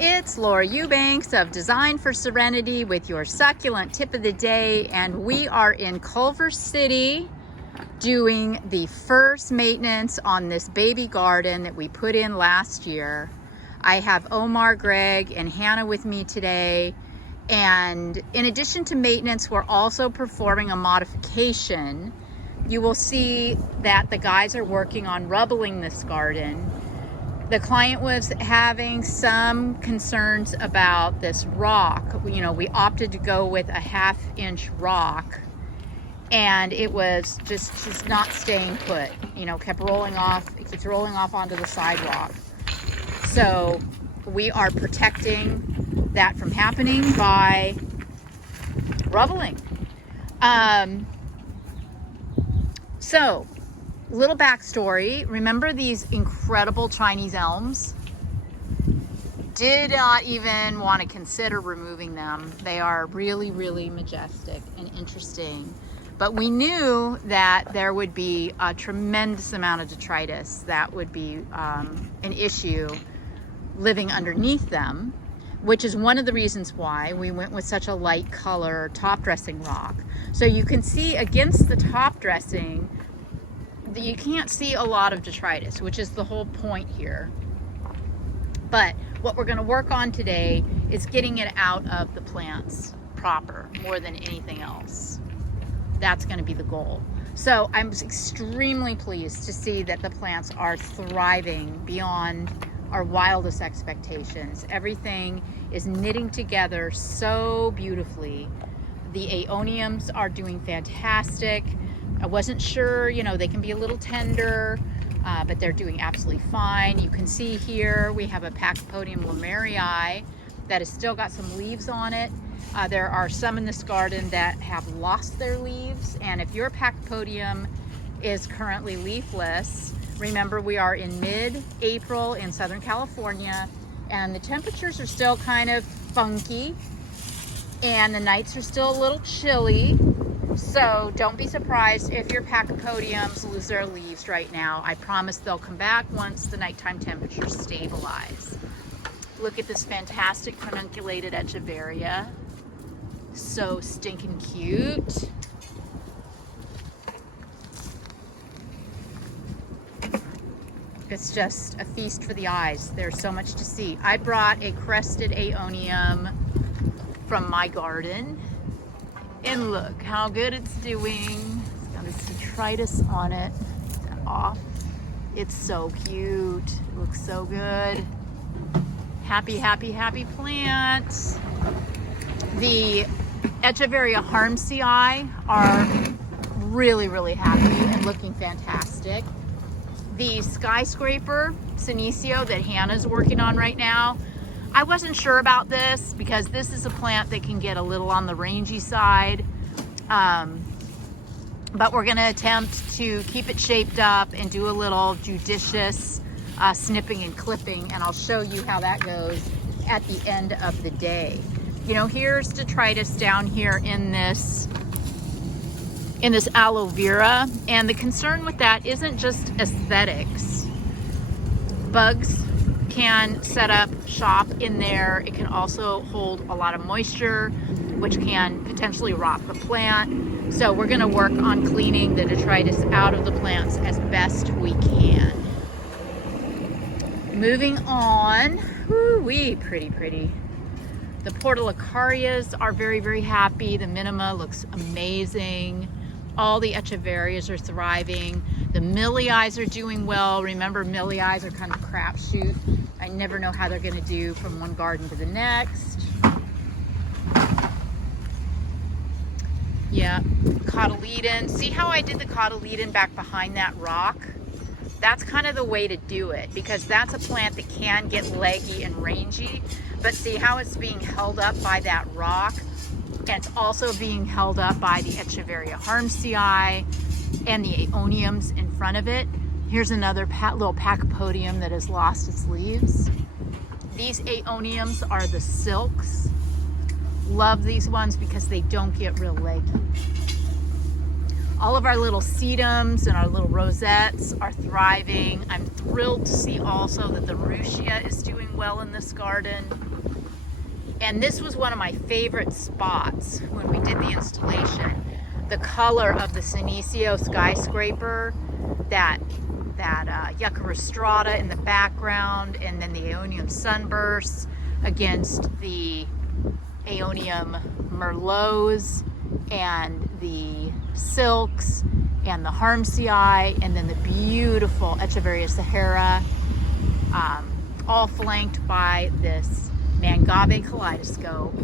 It's Laura Eubanks of Design for Serenity with your succulent tip of the day, and we are in Culver City doing the first maintenance on this baby garden that we put in last year. I have Omar, Greg, and Hannah with me today, and in addition to maintenance, we're also performing a modification. You will see that the guys are working on rubbling this garden. The client was having some concerns about this rock. We opted to go with a 1/2-inch rock, and it was just not staying put. Kept rolling off. It keeps rolling off onto the sidewalk. So we are protecting that from happening by rubbling. So, little backstory. Remember these incredible Chinese elms? Did not even want to consider removing them. They are really, really majestic and interesting. But we knew that there would be a tremendous amount of detritus that would be an issue living underneath them, which is one of the reasons why we went with such a light color top dressing rock. So you can see against the top dressing, you can't see a lot of detritus, which is the whole point here. But what we're going to work on today is getting it out of the plants proper more than anything else. That's going to be the goal. So I'm extremely pleased to see that the plants are thriving beyond our wildest expectations. Everything is knitting together so beautifully. The aeoniums are doing fantastic. I wasn't sure, they can be a little tender, but they're doing absolutely fine. You can see here we have a Pachypodium lomerii that has still got some leaves on it. There are some in this garden that have lost their leaves, and if your Pachypodium is currently leafless, remember we are in mid-April in Southern California, and the temperatures are still kind of funky, and the nights are still a little chilly. So don't be surprised if your Pachypodiums lose their leaves right now. I promise they'll come back once the nighttime temperatures stabilize. Look at this fantastic pedunculated echeveria. So stinking cute. It's just a feast for the eyes. There's so much to see. I brought a crested aeonium from my garden. And look how good it's doing. It's got this detritus on it. Is that off? It's so cute. It looks so good. Happy, happy, happy plant. The Echeveria harmsii are really, really happy and looking fantastic. The skyscraper senecio that Hannah's working on right now, I wasn't sure about this because this is a plant that can get a little on the rangy side, but we're going to attempt to keep it shaped up and do a little judicious snipping and clipping, and I'll show you how that goes at the end of the day. Here's detritus down here in this aloe vera, and the concern with that isn't just aesthetics. Bugs can set up shop in there. It can also hold a lot of moisture, which can potentially rot the plant. So we're going to work on cleaning the detritus out of the plants as best we can. Moving on. Woo-wee, pretty. The portulacarias are very, very happy. The minima looks amazing. All the echeverias are thriving. The millii are doing well. Remember, millii are kind of crapshoot. I never know how they're going to do from one garden to the next. Yeah, cotyledon. See how I did the cotyledon back behind that rock? That's kind of the way to do it, because that's a plant that can get leggy and rangy. But see how it's being held up by that rock? And it's also being held up by the Echeveria harmsii and the aeoniums in front of it. Here's another little Pachypodium that has lost its leaves. These aeoniums are the silks. Love these ones because they don't get real leggy. All of our little sedums and our little rosettes are thriving. I'm thrilled to see also that the Ruchia is doing well in this garden. And this was one of my favorite spots when we did the installation. The color of the Senecio skyscraper, that Yucca rostrata in the background, and then the Aeonium sunbursts against the Aeonium merlots and the silks and the Harmsii, and then the beautiful Echeveria Sahara, all flanked by this Mangave kaleidoscope.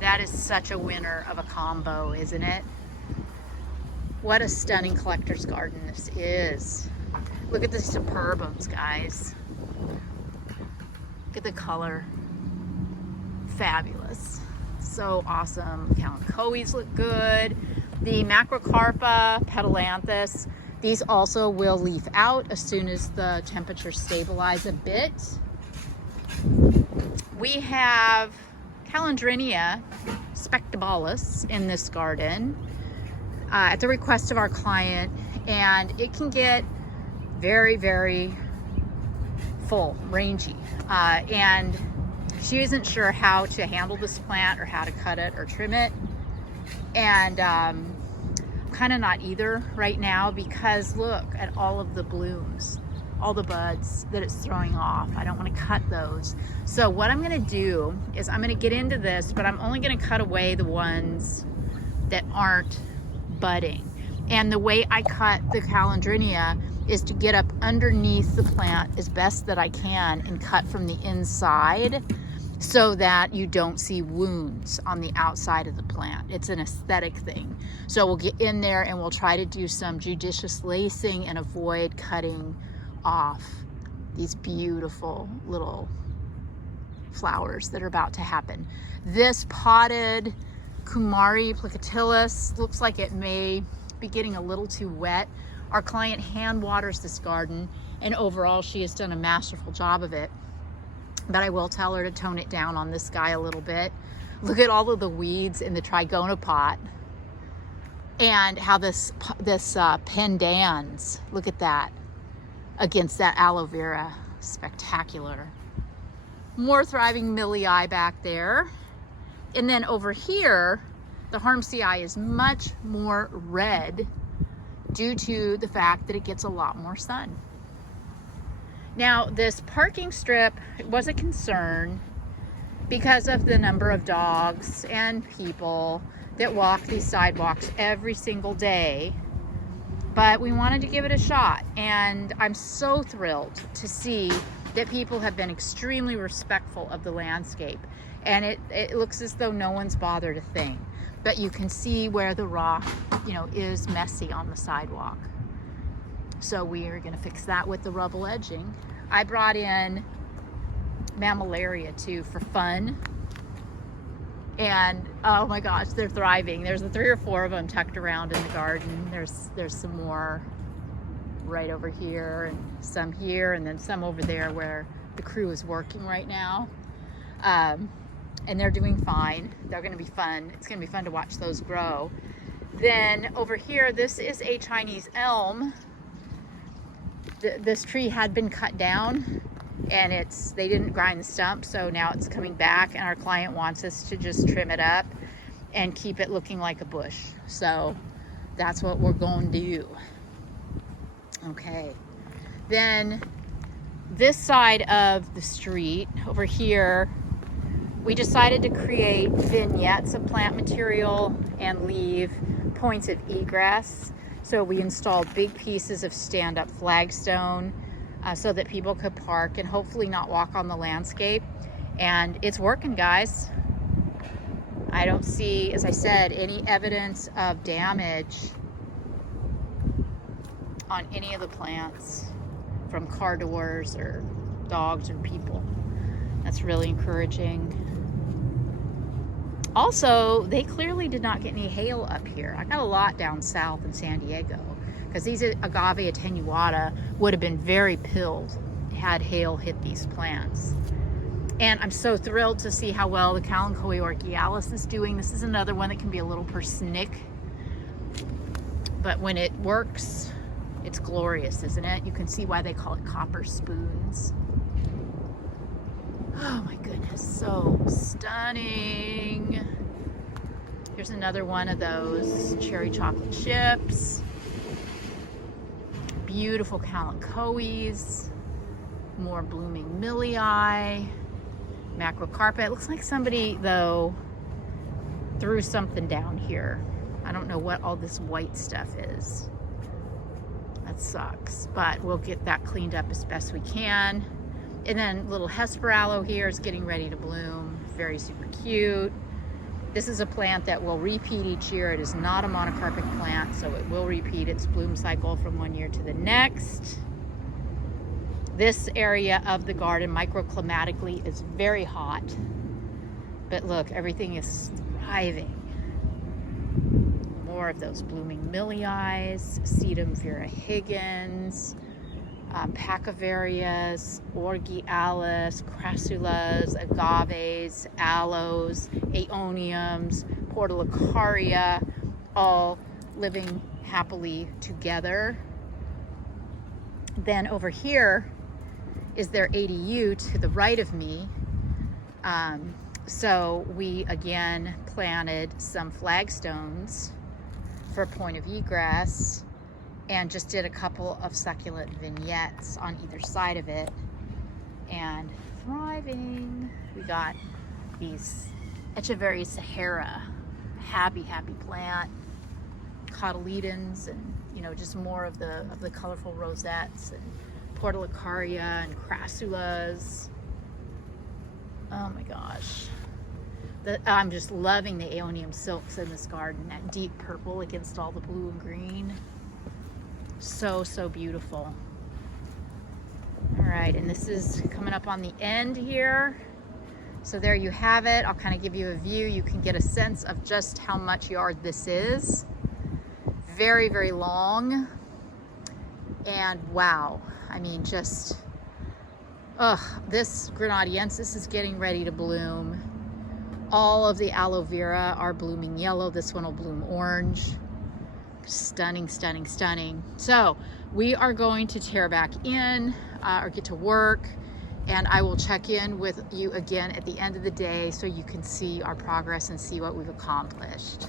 That is such a winner of a combo, isn't it? What a stunning collector's garden this is. Look at the superbums, guys. Look at the color. Fabulous. So awesome. Kalanchoes look good. The Macrocarpa, Petalanthus, these also will leaf out as soon as the temperatures stabilize a bit. We have Calandrinia spectabalis in this garden at the request of our client, and it can get very, very full, rangy, and she isn't sure how to handle this plant or how to cut it or trim it. And kind of not either right now, because look at all of the blooms, all the buds that it's throwing off. I don't want to cut those. So what I'm going to do is I'm going to get into this, but I'm only going to cut away the ones that aren't budding. And the way I cut the Calandrinia is to get up underneath the plant as best that I can and cut from the inside, so that you don't see wounds on the outside of the plant. It's an aesthetic thing. So we'll get in there and we'll try to do some judicious lacing and avoid cutting off these beautiful little flowers that are about to happen. This potted Kumari plicatilus looks like it may be getting a little too wet. Our client hand waters this garden, and overall she has done a masterful job of it. But I will tell her to tone it down on this guy a little bit. Look at all of the weeds in the trigona pot, and how this pendans, look at that, against that aloe vera. Spectacular. More thriving millii back there. And then over here, the Harmsii is much more red due to the fact that it gets a lot more sun. Now, this parking strip was a concern because of the number of dogs and people that walk these sidewalks every single day, but we wanted to give it a shot, and I'm so thrilled to see that people have been extremely respectful of the landscape, and it looks as though no one's bothered a thing, but you can see where the rock, is messy on the sidewalk. So we are going to fix that with the rubble edging. I brought in mammillaria too for fun. And oh my gosh, they're thriving. There's 3 or 4 of them tucked around in the garden. There's some more right over here and some here, and then some over there where the crew is working right now. And they're doing fine. They're going to be fun. It's going to be fun to watch those grow. Then over here, this is a Chinese elm. This tree had been cut down, and they didn't grind the stump, so now it's coming back, and our client wants us to just trim it up and keep it looking like a bush. So that's what we're going to do. Okay. Then this side of the street over here, we decided to create vignettes of plant material and leave points of egress. So we installed big pieces of stand-up flagstone so that people could park and hopefully not walk on the landscape. And it's working, guys. I don't see, as I said, any evidence of damage on any of the plants from car doors or dogs or people. That's really encouraging. Also, they clearly did not get any hail up here. I got a lot down south in San Diego, because these agave attenuata would have been very pilled had hail hit these plants. And I'm so thrilled to see how well the Kalanchoe orchialis is doing. This is another one that can be a little persnick. but when it works, it's glorious, isn't it? You can see why they call it copper spoons. Oh my goodness, so stunning. Here's another one of those cherry chocolate chips. Beautiful kalanchoes. More blooming millii. Macro carpet. Looks like somebody, though, threw something down here. I don't know what all this white stuff is. That sucks, but we'll get that cleaned up as best we can. And then little Hesperaloe here is getting ready to bloom. Very super cute. This is a plant that will repeat each year. It is not a monocarpic plant, so it will repeat its bloom cycle from one year to the next. This area of the garden microclimatically is very hot, but look, everything is thriving. More of those blooming millii, Sedum virihiggins, Pachyvarias, Orgialis, Crassulas, Agaves, Aloes, Aeoniums, Portulacaria, all living happily together. Then over here is their ADU to the right of me. So we again planted some flagstones for point of egress and just did a couple of succulent vignettes on either side of it, and thriving. We got these Echeveria Sahara, happy plant, cotyledons, and just more of the colorful rosettes, and Portulacaria and Crassulas. Oh my gosh. I'm just loving the Aeonium silks in this garden, that deep purple against all the blue and green. So beautiful. All right, and this is coming up on the end here. So there you have it. I'll kind of give you a view. You can get a sense of just how much yard this is. Very long. And wow, I mean, just, this Grenadiensis is getting ready to bloom. All of the aloe vera are blooming yellow. This one will bloom orange. Stunning. So we are going to tear back in or get to work, and I will check in with you again at the end of the day so you can see our progress and see what we've accomplished.